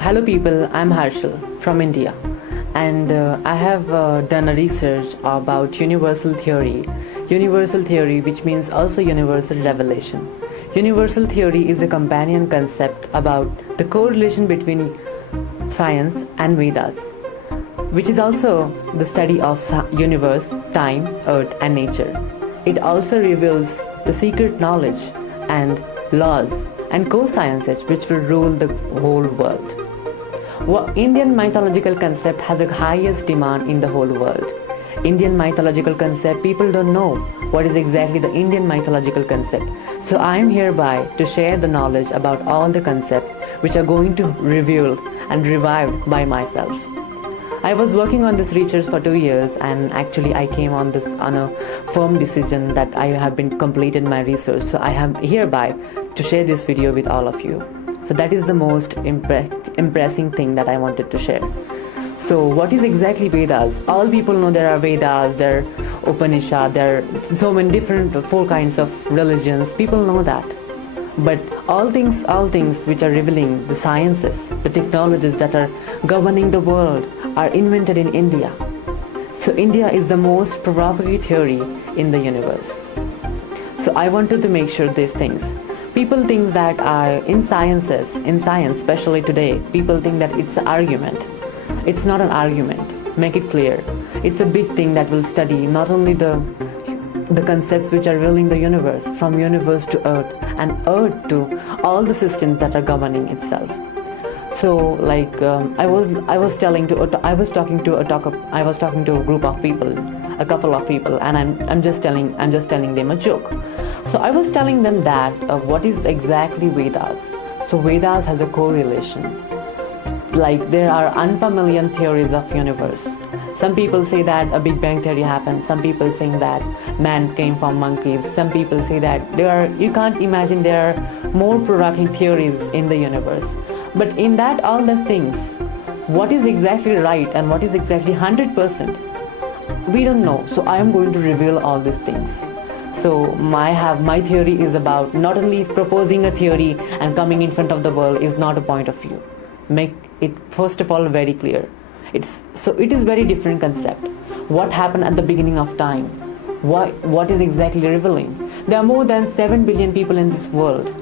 Hello people, I'm Harshal from India, and I have done a research about universal theory. Universal theory, which means also universal revelation. Universal theory is a companion concept about the correlation between science and Vedas, which is also the study of universe, time, earth and nature. It also reveals the secret knowledge and laws and co-sciences which will rule the whole world. Indian mythological concept has the highest demand in the whole world. Indian mythological concept, people don't know what is exactly the Indian mythological concept. So I am hereby to share the knowledge about all the concepts which are going to revealed and revived by myself. I was working on this research for 2 years, and actually I came on a firm decision that I have been completed my research. So I am hereby to share this video with all of you. So that is the most impressing thing that I wanted to share. So what is exactly Vedas? All people know there are Vedas, there are Upanishad, there are so many different 4 kinds of religions. People know that. But all things which are revealing the sciences, the technologies that are governing the world are invented in India. So India is the most provocative theory in the universe. So I wanted to make sure these things. People think that in science, especially today, people think that it's an argument. It's not an argument. Make it clear. It's a big thing that will study not only the concepts which are ruling the universe, from universe to earth, and earth to all the systems that are governing itself. So like I was talking to a group of people, a couple of people, and I'm just telling them a joke. So I was telling them that what is exactly Vedas. So Vedas has a correlation. Like there are unfamiliar theories of universe. Some people say that a Big Bang theory happened. Some people think that man came from monkeys. Some people say that you can't imagine there are more provocative theories in the universe. But in that all the things, what is exactly right and what is exactly 100%, we don't know. So I am going to reveal all these things. So my theory is about not only proposing a theory and coming in front of the world is not a point of view. Make it first of all very clear. It is very different concept. What happened at the beginning of time? What is exactly revealing? There are more than 7 billion people in this world.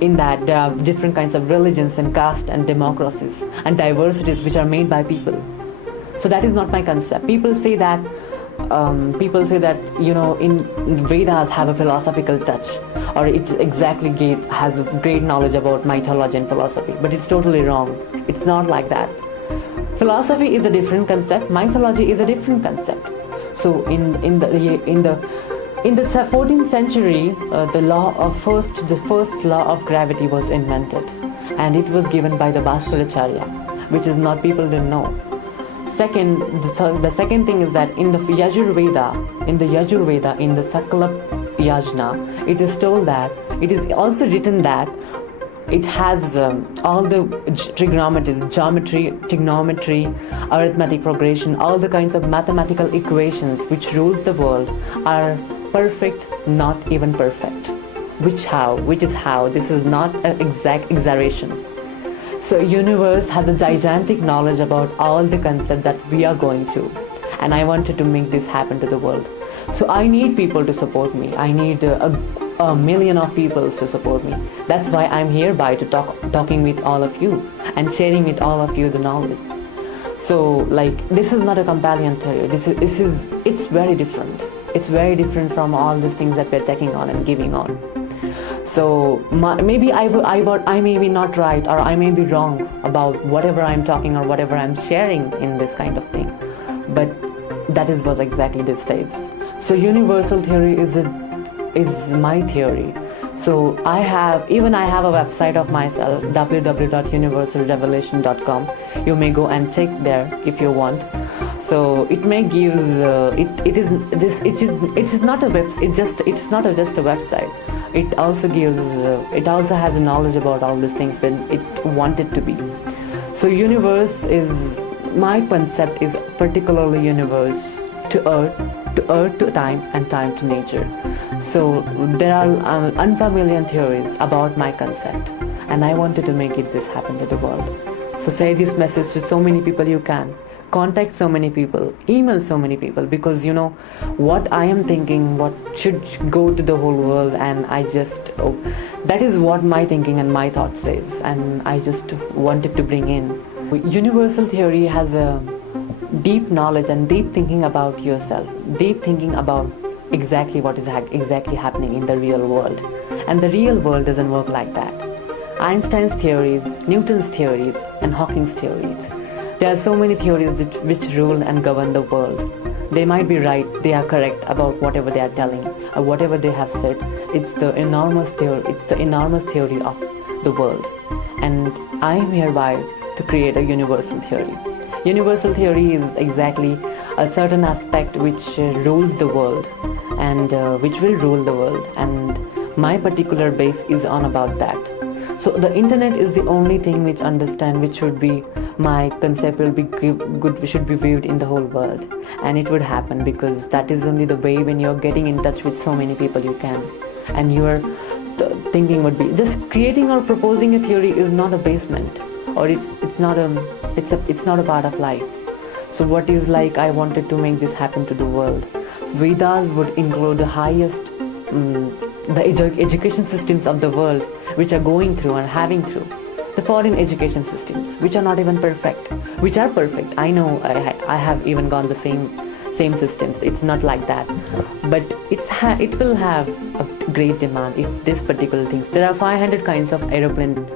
In that there are different kinds of religions and caste and democracies and diversities which are made by people. So that is not my concept. People say that in Vedas have a philosophical touch, or it exactly has a great knowledge about mythology and philosophy, but it's totally wrong. It's not like that. Philosophy is a different concept. Mythology is a different concept. So in the 14th century, the first law of gravity was invented, and it was given by the Bhaskaracharya, which is not people didn't know. The second thing is that in the Yajurveda, in the Sakala Yajna, it is told that it is also written that it has all the trigonometry, arithmetic progression, all the kinds of mathematical equations which rules the world are perfect, not even perfect. Which is how this is not an exact exaggeration. So universe has a gigantic knowledge about all the concepts that we are going through, and I wanted to make this happen to the world. So I need people to support me. I need a million of people to support me. That's why I'm hereby to talking with all of you and sharing with all of you the knowledge. So like this is not a companion theory. It's very different. It's very different from all these things that we're taking on and giving on. So maybe I may be not right, or I may be wrong about whatever I'm talking or whatever I'm sharing in this kind of thing. But that is what exactly this says. So universal theory is my theory. So I have a website of myself, www.universalrevelation.com. You may go and check there if you want. So it may give it's not just a website. It also has a knowledge about all these things when it wanted to be. So universe is, my concept is particularly universe to earth to time, and time to nature. So there are unfamiliar theories about my concept, and I wanted to make this happen to the world. So share this message to so many people you can. Contact so many people, email so many people, because what I am thinking, what should go to the whole world, and that is what my thinking and my thought says, and I just wanted to bring in. Universal theory has a deep knowledge and deep thinking about yourself, deep thinking about exactly what is exactly happening in the real world, and the real world doesn't work like that. Einstein's theories, Newton's theories, and Hawking's theories. There are so many theories which rule and govern the world. They might be right, they are correct about whatever they are telling or whatever they have said. It's the enormous theory of the world. And I am hereby to create a universal theory. Universal theory is exactly a certain aspect which rules the world and which will rule the world, and my particular base is on about that. So the internet is the only thing which should be my concept will be good, should be viewed in the whole world, and it would happen because that is only the way. When you're getting in touch with so many people you can, and your thinking would be just creating or proposing a theory is not a basement, or it's not a part of life. So what is like, I wanted to make this happen to the world. So Vedas would include the highest the education systems of the world, which are going through and having through the foreign education systems, which are not even perfect, which are perfect. I know I have even gone the same systems. It's not like that, but it will have a great demand if this particular things. There are 500 kinds of aeroplane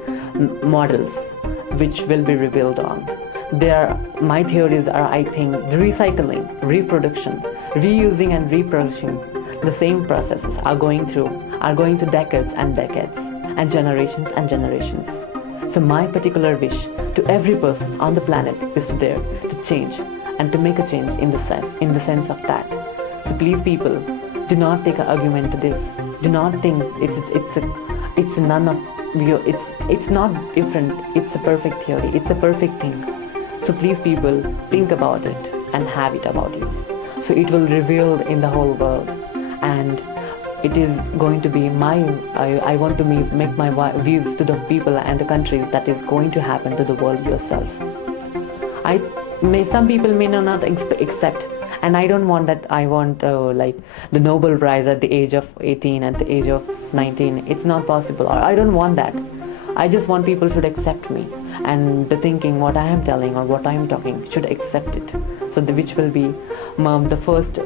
models which will be revealed on. My theories are, I think, the recycling, reproduction, reusing and reproducing. The same processes are going through decades and decades, and generations and generations. So my particular wish to every person on the planet is to change and to make a change in the sense of that. So please, people, do not take an argument to this. Do not think it's none of your. It's not different. It's a perfect theory. It's a perfect thing. So please, people, think about it and have it about you. So it will reveal in the whole world, and it is going to be I want to make my view to the people and the countries that is going to happen to the world yourself. Some people may not accept, and I don't want that. I want like the Nobel Prize at the age of 18, at the age of 19. It's not possible. I don't want that. I just want people should accept me, and the thinking, what I am telling or what I am talking, should accept it. So which will be the first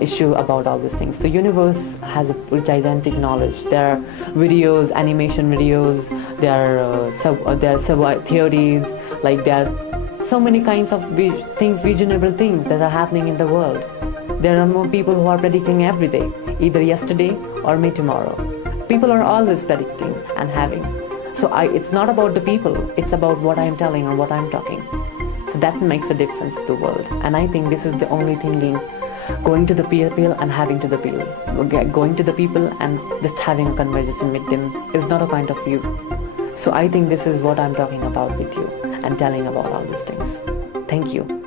issue about all these things. So universe has a gigantic knowledge. There are videos, animation videos. There are theories. Like there are so many kinds of visionable things that are happening in the world. There are more people who are predicting every day, either yesterday or may tomorrow. People are always predicting and having. So it's not about the people. It's about what I am telling or what I am talking. So that makes a difference to the world. And I think this is the only thinking, going to the people and having to the people. Going to the people and just having a conversation with them is not a point of view. So I think this is what I'm talking about with you and telling about all these things. Thank you.